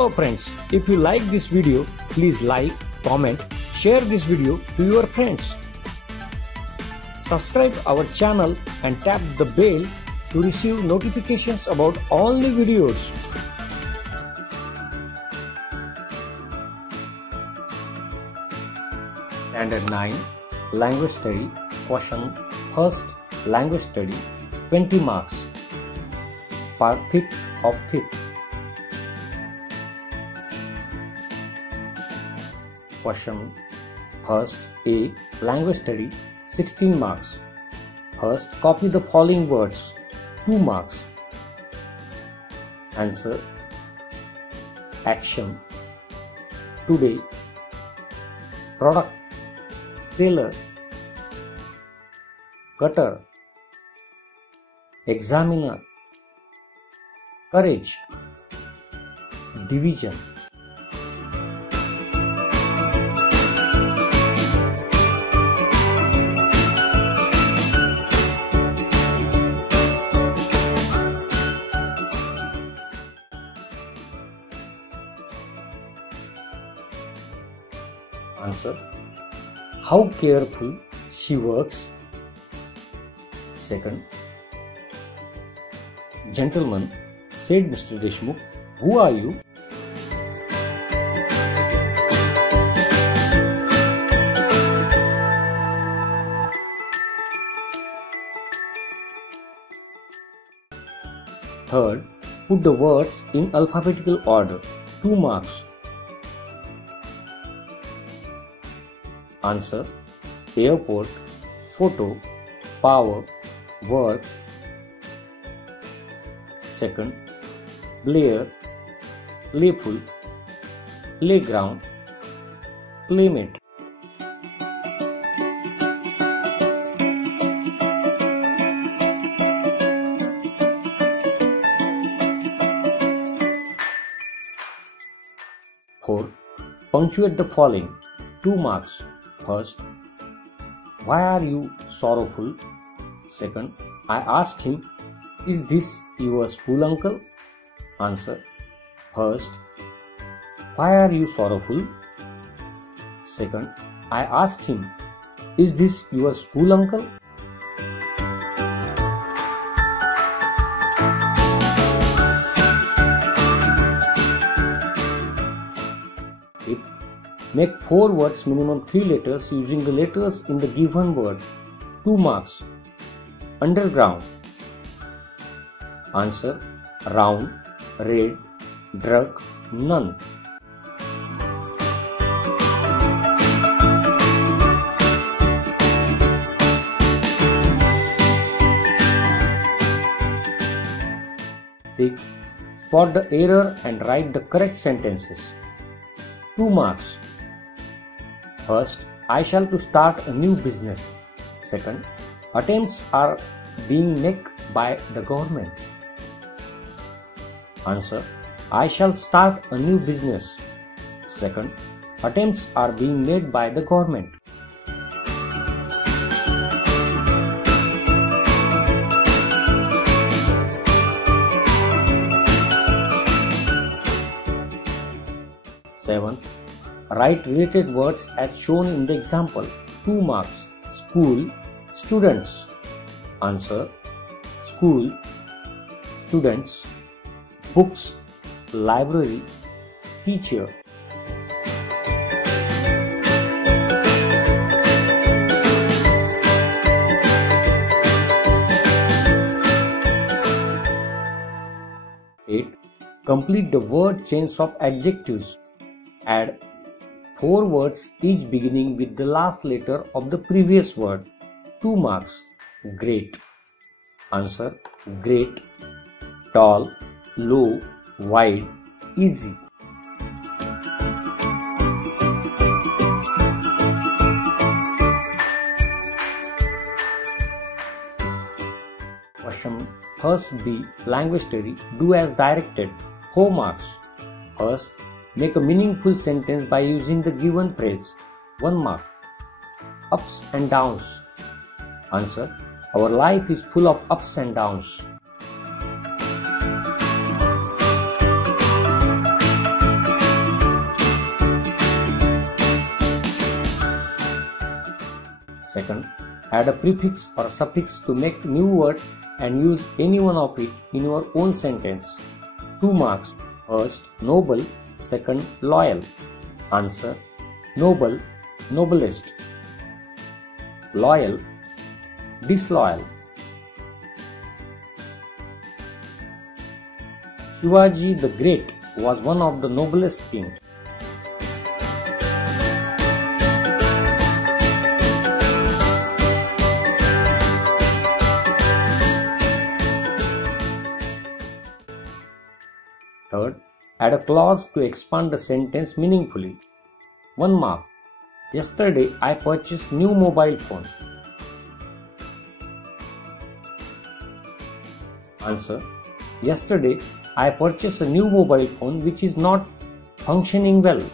Hello friends, if you like this video, please like, comment, share this video to your friends. Subscribe our channel and tap the bell to receive notifications about all new videos. Standard 9 Language Study Question First Language Study 20 marks. Part 5th of 5th. Question First A Language Study 16 marks. First, copy the following words 2 marks. Answer: action, today, product, sailor, cutter, examiner, courage, division. Answer: how careful she works. Second, gentleman, said Mr. Deshmukh, who are you? Third, put the words in alphabetical order. 2 marks. Answer: airport, photo, power, work. Second, Blair, playful, playground, playmate. Fourth, punctuate the following. 2 marks. First, why are you sorrowful? Second, I asked him, is this your school uncle? Answer: first, why are you sorrowful? Second, I asked him, is this your school uncle? Make 4 words minimum 3 letters using the letters in the given word. 2 marks. Underground. Answer: round, red, drug, none. Sixth, spot the error and write the correct sentences. 2 marks. First, I shall to start a new business. Second, attempts are being made by the government. Answer: I shall start a new business. Second, attempts are being made by the government. Seventh, write related words as shown in the example. 2 marks. School, students. Answer: school, students, books, library, teacher. Eight, complete the word chains of adjectives. Add 4 words each beginning with the last letter of the previous word. 2 marks. Great. Answer: great, tall, low, wide, easy. Question First B Language Study. Do as directed. 4 marks. First, make a meaningful sentence by using the given phrase. 1 mark. Ups and downs. Answer: our life is full of ups and downs. Second, add a prefix or suffix to make new words and use any one of it in your own sentence. 2 marks. First, noble. Second, loyal. Answer: noble, noblest. Loyal, disloyal. Shivaji the Great was one of the noblest kings. Third, add a clause to expand the sentence meaningfully. 1 mark. Yesterday I purchased new mobile phone. Answer: yesterday I purchased a new mobile phone which is not functioning well.